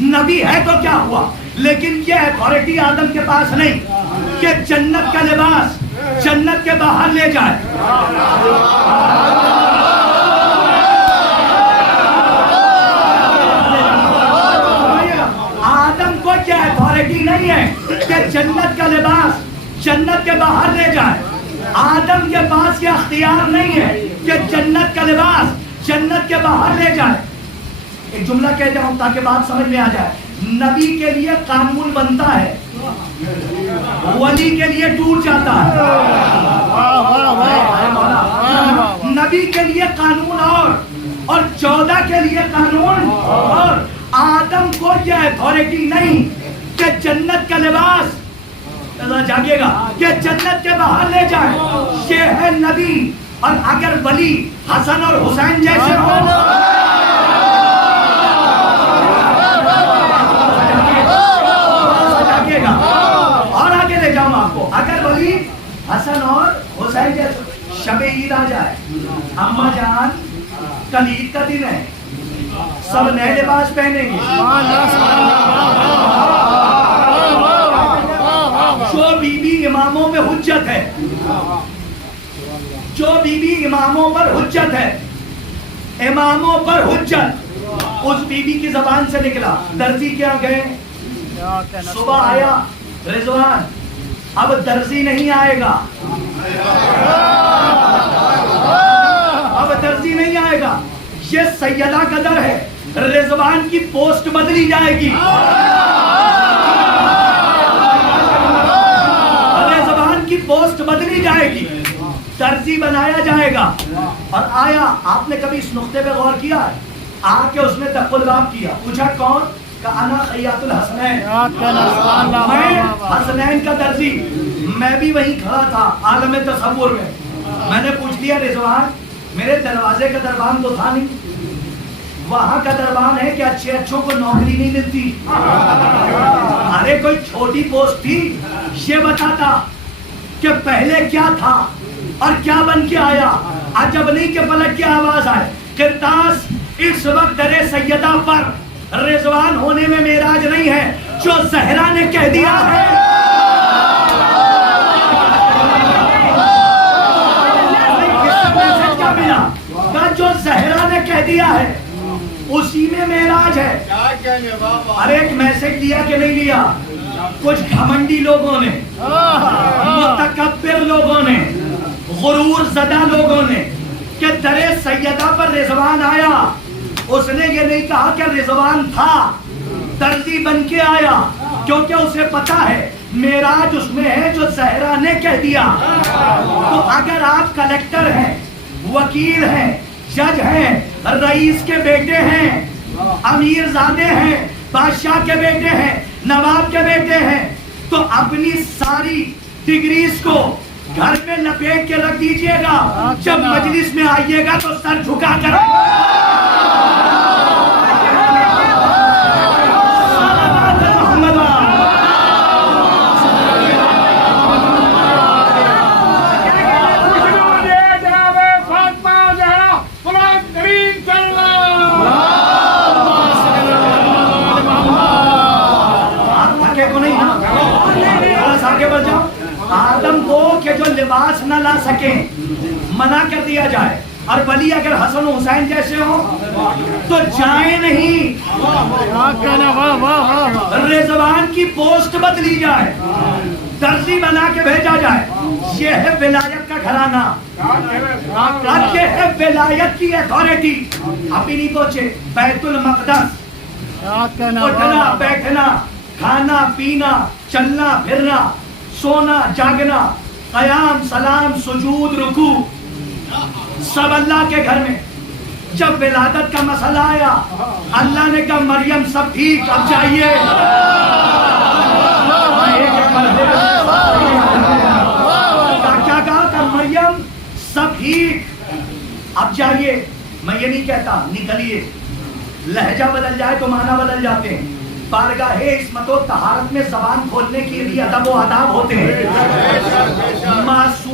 نبی ہے تو کیا ہوا, لیکن یہ اتھارٹی آدم کے پاس نہیں کہ جنت کا لباس جنت کے باہر لے جائے. آدم کو یہ اتھارٹی نہیں ہے کہ جنت کا لباس جنت کے باہر لے جائے. آدم کے پاس یہ اختیار نہیں ہے کہ جنت کا لباس جنت کے باہر لے جائے. ایک جملہ کہہ جاؤں تاکہ بات سمجھ میں آ جائے. نبی کے لیے قانون بنتا ہے, ولی کے لیے ٹوٹ جاتا ہے. نبی کے لیے قانون اور 14 کے لیے قانون اور. آدم کو یہ اتھارٹی نہیں کہ جنت کا لباس جاگے گا کہ جنت کے باہر لے جائے. یہ ہے نبی. اور اگر ولی حسن اور حسین جیسے ہو, اور آگے لے جاؤں آپ کو, اگر ولی حسن اور حسین جیسے, شب عید آ جائے, اماں جان کل عید کا دن ہے, سب نئے لباس پہنیں گے. جو بی بی اماموں پہ حجت ہے, جو بی بی اماموں پر حجت ہے, اماموں پر حجت, اس بی بی کی زبان سے نکلا. درزی کیا گئے, صبح آیا رضوان, اب درزی نہیں آئے گا, اب درزی نہیں آئے گا. یہ سیدہ کا در ہے, رضوان کی پوسٹ بدلی جائے گی, رضوان کی پوسٹ بدلی جائے گی, درزی بنایا جائے گا. اور آیا, آپ نے کبھی اس نقطے پہ غور کیا ہے؟ آ کے اس نے تقلباب کیا, پوچھا کون, کہ انا خیاط الحسنین, میں حسنین کا درزی. میں بھی وہیں کھڑا تھا عالم تصور میں. میں نے پوچھ لیا رضوان, میرے دروازے کا دربان تو تھا نہیں, وہاں کا دربان ہے کہ اچھے اچھوں کو نوکری نہیں ملتی. ارے کوئی چھوٹی پوسٹ تھی, یہ بتاتا کہ پہلے کیا تھا اور کیا بن کے آیا. عجب نہیں کہ پلٹ کی آواز آئے, کرتاس اس وقت در سیدہ پر رضوان ہونے میں معراج نہیں ہے, جو زہرا نے کہہ دیا ہے. جو زہرا نے کہہ دیا ہے اسی میں معراج ہے. ارے ایک میسج لیا کہ نہیں لیا, کچھ گھمنڈی لوگوں نے, متکبر لوگوں نے, غرور زدہ لوگوں نے, کہ در سیدہ پر رضوان آیا. اس نے یہ نہیں کہا کہ رضوان تھا, درزی بن کے آیا, کیونکہ اسے پتا ہے معراج اس میں ہے جو زہرا نے کہہ دیا. تو اگر آپ کلیکٹر ہیں, وکیل ہیں, جج ہیں, رئیس کے بیٹے ہیں, امیر زادے ہیں, بادشاہ کے بیٹے ہیں, نواب کے بیٹے ہیں, تو اپنی ساری ڈگریز کو گھر پہ لپیٹ کے رکھ دیجئے گا. جب مجلس میں آئیے گا تو سر جھکا کر آدم کو کہ جو لباس نہ لا سکیں منع کر دیا جائے, اور ولی اگر حسن و حسین جیسے ہوں تو جائیں نہیں, رضوان کی پوسٹ بدلی جائے, درزی بنا کے بھیجا جائے. یہ ہے ولایت کا گھرانہ, یہ ہے ولایت کی اتھارٹی. ابھی نہیں پہنچے بیت المقدس, اٹھنا بیٹھنا, کھانا پینا, چلنا پھرنا, سونا جاگنا, قیام سلام سجود رکوع, سب اللہ کے گھر میں. جب ولادت کا مسئلہ آیا, اللہ نے کہا مریم سب ٹھیک, اب جائیے. کیا کہا تھا, مریم سب ٹھیک, اب جائیے. میں یہ نہیں کہتا نکلیے, لہجہ بدل جائے تو معنی بدل جاتے ہیں. بارگاہ عصمت و طہارت میں زبان کھولنے کے لیے ادب و آداب ہوتے ہیں.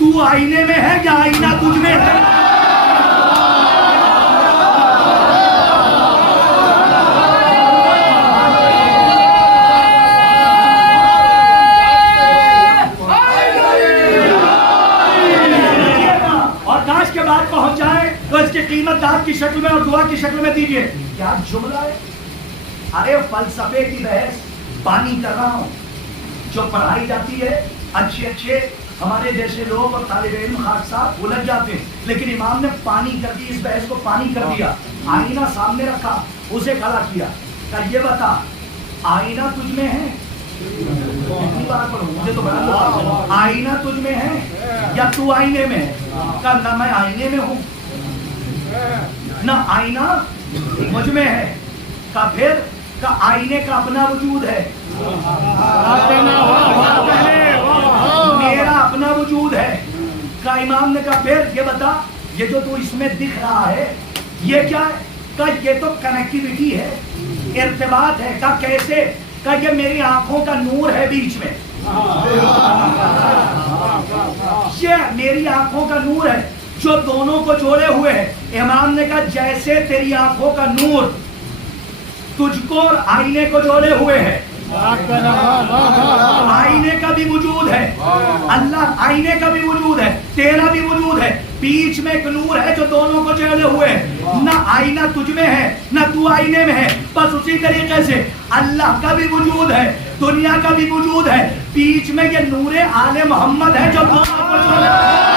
تو آئینے میں ہے یا آئینہ تجھ میں ہے؟ بات پہنچ جائے تو اس کی قیمت داد کی شکل میں اور دعا کی شکل میں دیجئے. کیا جملہ ہے؟ ارے فلسفے کی بحث پانی کر رہا ہوں جو پڑھائی جاتی ہے. اچھے ہمارے جیسے لوگ اور طالب علم خاص صاحب الجھ جاتے ہیں, لیکن امام نے پانی کر دی, اس بحث کو پانی کر دیا. آئینہ سامنے رکھا, اسے کھڑا کیا, کہ یہ بتا آئینہ تجھ میں ہے؟ مجھے تو بڑا آئینہ تجھ میں ہے یا تو آئینے میں ہے؟ کہ نہ میں آئینے میں ہوں نہ آئینہ مجھ میں ہے. کہ پھر کہ آئینے کا اپنا وجود ہے, میرا اپنا وجود ہے. کہ امام نے کہا پھر یہ بتا یہ جو تو اس میں دکھ رہا ہے یہ کیا ہے؟ کہ یہ تو کنیکٹیویٹی ہے, ارتباط ہے. کہ کیسے؟ کہ یہ میری آنکھوں کا نور ہے بیچ میں, یہ میری آنکھوں کا نور ہے جو دونوں کو جوڑے ہوئے ہے. امام نے کہا جیسے تیری آنکھوں کا نور تجھ کو اور آئینے کو جوڑے ہوئے ہے, آئینے کا بھی وجود ہے, اللہ آئینے کا بھی وجود ہے, تیرا بھی وجود ہے. بیچ میں ایک نور ہے جو دونوں کو جوڑے ہوئے ہے. نہ آئینہ تجھ میں ہے نہ تو آئینے میں ہے. بس اسی طریقے سے اللہ کا بھی وجود ہے, دنیا کا بھی وجود ہے, بیچ میں یہ نور آل محمد ہے جو دونوں کو جوڑے ہوئے ہے.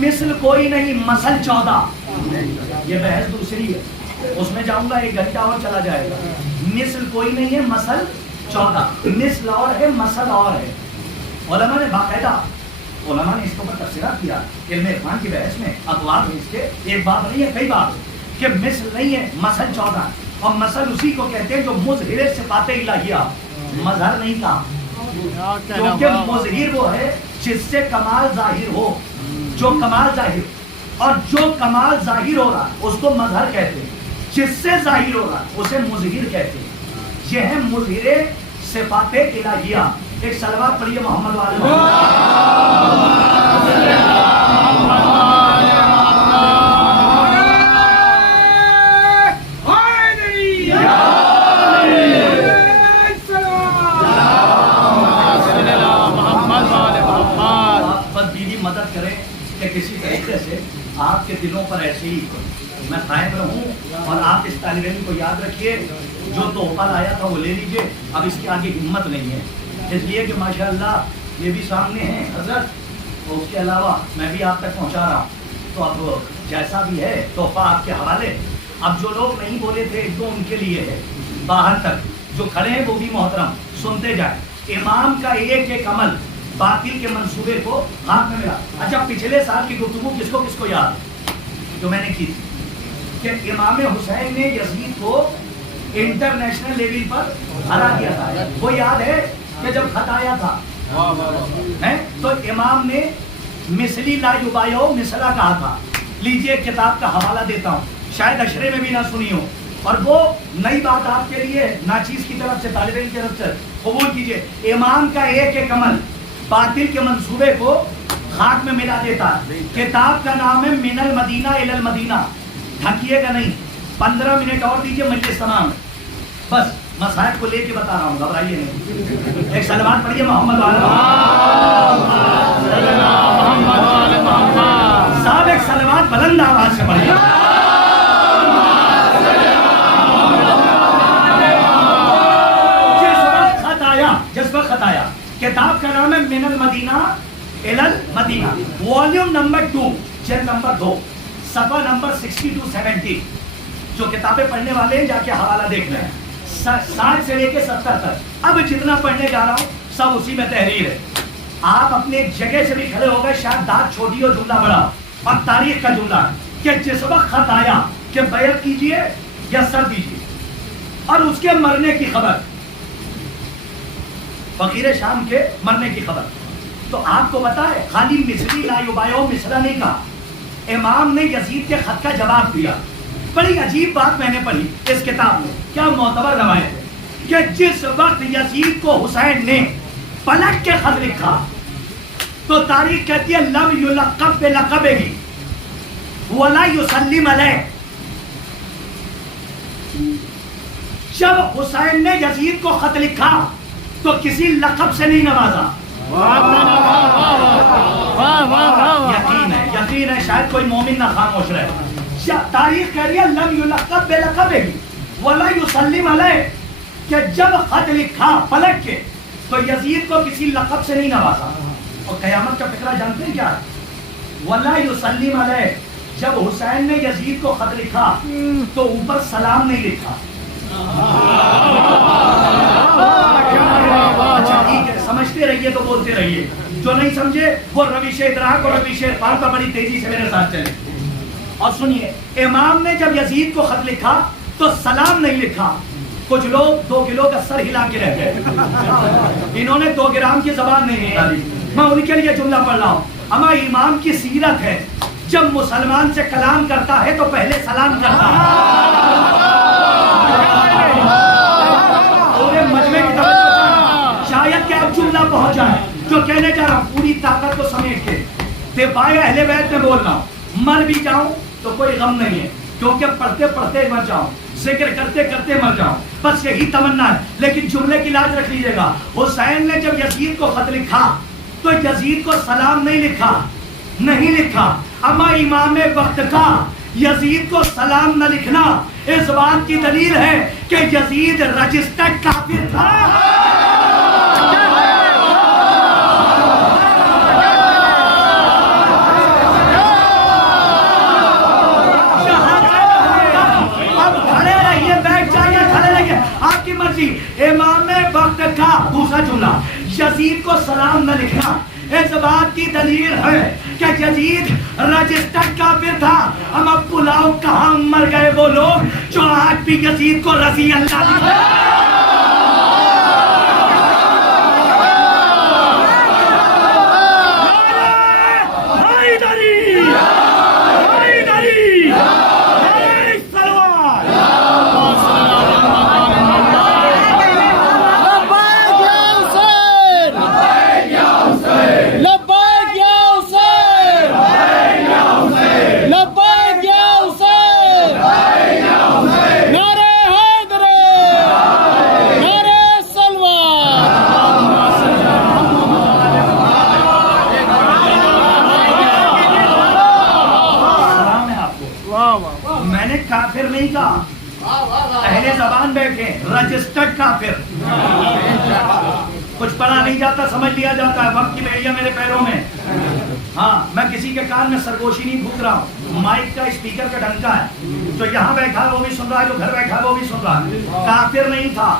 مثل کوئی نہیں, مثل 14. یہ بحث دوسری ہے, اس میں جاؤں گا 1 گھنٹہ اور چلا جائے گا. مثل کوئی نہیں ہے, مثل 14. مثل اور ہے, مثل اور ہے. علماء نے باقاعدہ علماء نے اس کے اوپر تفسیرات کیا علم عرفان کی بحث میں. ابواب ہیں اس کے, ایک بات نہیں ہے کئی بات کہ مثل نہیں ہے, مثل 14. اور مثل اسی کو کہتے ہیں جو مظہر صفات الہیہ, مظہر نہیں کہا, کیونکہ مظہر وہ ہے جس سے کمال ظاہر ہو, جو کمال ظاہر, اور جو کمال ظاہر ہو رہا اس کو مظہر کہتے ہیں, جس سے ظاہر ہو رہا اسے مظہر کہتے ہیں. یہ ہے مظہر صفات الہیہ. ایک صلوات پڑھیے محمد والے. مدد کریں کہ کسی طریقے سے آپ کے دلوں پر ایسے ہی میں قائم رہوں, اور آپ اس طالب علم کو یاد رکھیے جو تحفہ لایا تھا وہ لے لیجئے. اب اس کے آگے ہمت نہیں ہے, اس لیے کہ ماشاءاللہ یہ بھی سامنے ہیں حضرت, اور اس کے علاوہ میں بھی آپ تک پہنچا رہا ہوں. تو اب جیسا بھی ہے تحفہ آپ کے حوالے. اب جو لوگ نہیں بولے تھے تو ان کے لیے ہے, باہر تک جو کھڑے ہیں وہ بھی محترم سنتے جائیں. امام کا ایک عمل باطل کے منصوبے کو ہاتھ میں ملا. اچھا پچھلے سال کی گفتگو کس کو یاد جو میں نے کی تھی کہ امام حسین نے یزید کو انٹرنیشنل لیول پر ہرا دیا تھا, وہ یاد ہے کہ جب خط آیا تھا تو امام نے مثلی لا یبایعو مثلا کہا تھا. لیجئے کتاب کا حوالہ دیتا ہوں, شاید اشرے میں بھی نہ سنی ہو, اور وہ نئی بات آپ کے لیے ناچیز کی طرف سے, طالب علم کی طرف سے قبول کیجئے. امام کا ایک عمل باطل کے منصوبے کو خاک میں ملا دیتا. کتاب کا نام ہے من المدینہ الی المدینہ. ڈھکیے گا نہیں, 15 منٹ اور دیجئے مجلس تمام. بس مسائل کو لے کے بتا رہا ہوں, گھبرائیے نہیں. ایک صلوات پڑھیے محمد صاحب, ایک صلوات بلند آواز سے پڑھیے. جس وقت خط آیا, کتاب کا نام ہے من المدینہ الی المدینہ, والیوم نمبر 2, جلد نمبر 2, صفحہ نمبر 62-70. جو کتابیں پڑھنے والے ہیں جا کے حوالہ دیکھ لیں, 60 سے لے کے 70 تک. اب جتنا پڑھنے جا رہا ہوں سب اسی میں تحریر ہے. آپ اپنے ایک جگہ سے بھی کھڑے ہو گئے, شاید داد چھوٹی ہو جملہ بڑا, اور تاریخ کا جملہ ہے کہ جس وقت خط آیا کہ بیعت کیجئے یا سر دیجئے, اور اس کے مرنے کی خبر, فقیر شام کے مرنے کی خبر. تو آپ کو پتا ہے خالی مثلی لا یبایعو مثلا نہیں کہا, امام نے یزید کے خط کا جواب دیا. بڑی عجیب بات میں نے پڑھی اس کتاب میں, کیا معتبر روایت ہے کہ جس وقت یزید کو حسین نے پلٹ کے خط لکھا تو تاریخ کہتی ہے لم یلقب بلقبہ ولا یسلم علیہ. جب حسین نے یزید کو خط لکھا تو کسی لقب سے نہیں نوازا. یقین ہے شاید کوئی مومن نہ خاموش رہے. تاریخ کہہ رہی ہے لم یلقب بلقبہ ولا یسلم علیہ کہ جب خط لکھا پلٹ کے تو یزید کو کسی لقب سے نہیں نوازا. اور قیامت کا فکرہ جانتے ہیں کیا ہے؟ ولا یسلم علیہ, جب حسین نے یزید کو خط لکھا تو اوپر سلام نہیں لکھا. اچھا ٹھیک ہے, سمجھتے رہیے تو بولتے رہیے, جو نہیں سمجھے وہ روش ادراک اور روش عرفان پر بڑی تیزی سے میرے ساتھ چلے. اور سنیے, امام نے جب یزید کو خط لکھا تو سلام نہیں لکھا. کچھ لوگ 2 کلو کا سر ہلا کے رہ گئے, انہوں نے 2 گرام کی زبان نہیں نکالی. میں ان کے لیے جملہ پڑھ رہا ہوں. اما امام کی سیرت ہے, جب مسلمان سے کلام کرتا ہے تو پہلے سلام کرتا ہے. پورے مجمع کی طرف شاید کہ اب جملہ پہنچ جائے جو کہنے جا رہا ہوں پوری طاقت کو سمیٹ کے. دفاع اہل بیت میں بول رہا ہوں, مر بھی جاؤں تو کوئی غم نہیں ہے کیونکہ پڑھتے پڑھتے مر جاؤں, ذکر کرتے کرتے مر جاؤں, بس یہی تمنا ہے. لیکن جملے کی لاج رکھ لیجیے گا, حسین نے جب یزید کو خط لکھا تو یزید کو سلام نہیں لکھا. اما امام وقت کا یزید کو سلام نہ لکھنا اس بات کی دلیل ہے کہ یزید رجسٹرڈ کافر تھا. آپ کی مرضی. امام وقت کا دوسرا جملہ, یزید کو سلام نہ لکھنا اس بات کی دلیل ہے کہ یزید رجسٹرڈ کافر تھا. ہم اب بلاؤ کہاں مر گئے وہ لوگ جو آج بھی یزید کو رضی اللہ کافر نہیں کہا, اہل زبان بیٹھے رجسٹرڈ کافر. کچھ پڑھا نہیں جاتا سمجھ لیا جاتا ہے, وقت کی بیڑیاں میرے پیروں میں. ہاں, میں کسی کے کان میں سرگوشی نہیں پھونک رہا ہوں, مائک کا اسپیکر کا ڈنکا ہے. جو یہاں بیٹھا ہے وہ بھی سن رہا ہے, جو گھر بیٹھا ہے وہ بھی سن رہا ہے. کافر نہیں تھا.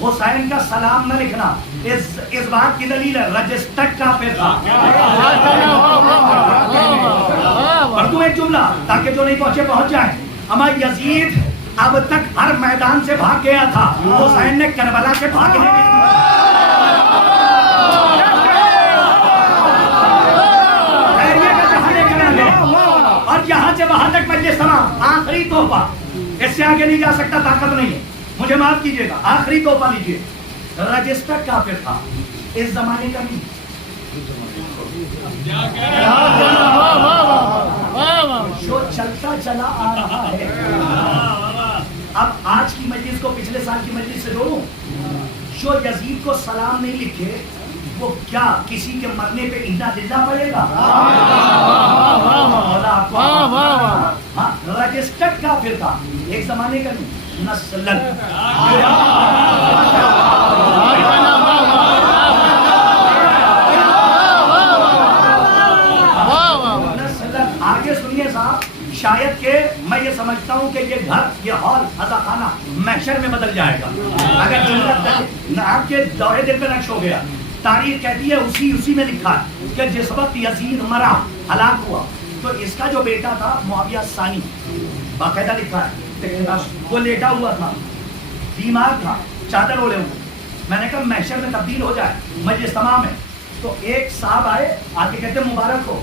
حسین کا سلام نہ لکھنا اس بات کی دلیل ہے رجسٹرڈ کافر تھا. پڑھ دوں ایک جملہ تاکہ جو نہیں پہنچے پہنچ جائیں. اما یزید اب تک ہر میدان سے بھاگ گیا تھا, حسین نے کربلا سے بھاگنے اور یہاں سے وہاں تک مجلس تمام. آخری تحفہ, اس سے آگے نہیں جا سکتا, طاقت نہیں ہے, مجھے معاف کیجیے گا. آخری تحفہ لیجیے. رجسٹرڈ کافر تھا, اس زمانے کا نہیں. جو چلتا چلا آ رہا ہے. اب آج کی مجلس کو پچھلے سال کی مجلس سے جوڑوں. جو یزید کو سلام نہیں لکھے وہ کیا کسی کے مرنے پہ انا للہ پڑے گا؟ رجسٹرڈ کافر تھا, ایک زمانے کا نہیں, نسلن. آگے سنیے صاحب, شاید کہ میں یہ سمجھتا ہوں کہ یہ گھر, یہ ہال, عزا خانہ محشر میں بدل جائے گا اگر آپ کے دورے دل پہ نقش ہو گیا. تاریخ کہتی ہے اسی میں لکھا ہے کہ جس وقت یزید مرا, ہلاک ہوا, تو اس کا جو بیٹا تھا معاویہ ثانی, باقاعدہ لکھا ہے, وہ لیٹا ہوا تھا, بیمار تھا, چادر اوڑے ہوئے. میں نے کہا محشر میں تبدیل ہو جائے, مجلس تمام ہے. تو ایک صاحب آئے, آ کے کہتے مبارک ہو.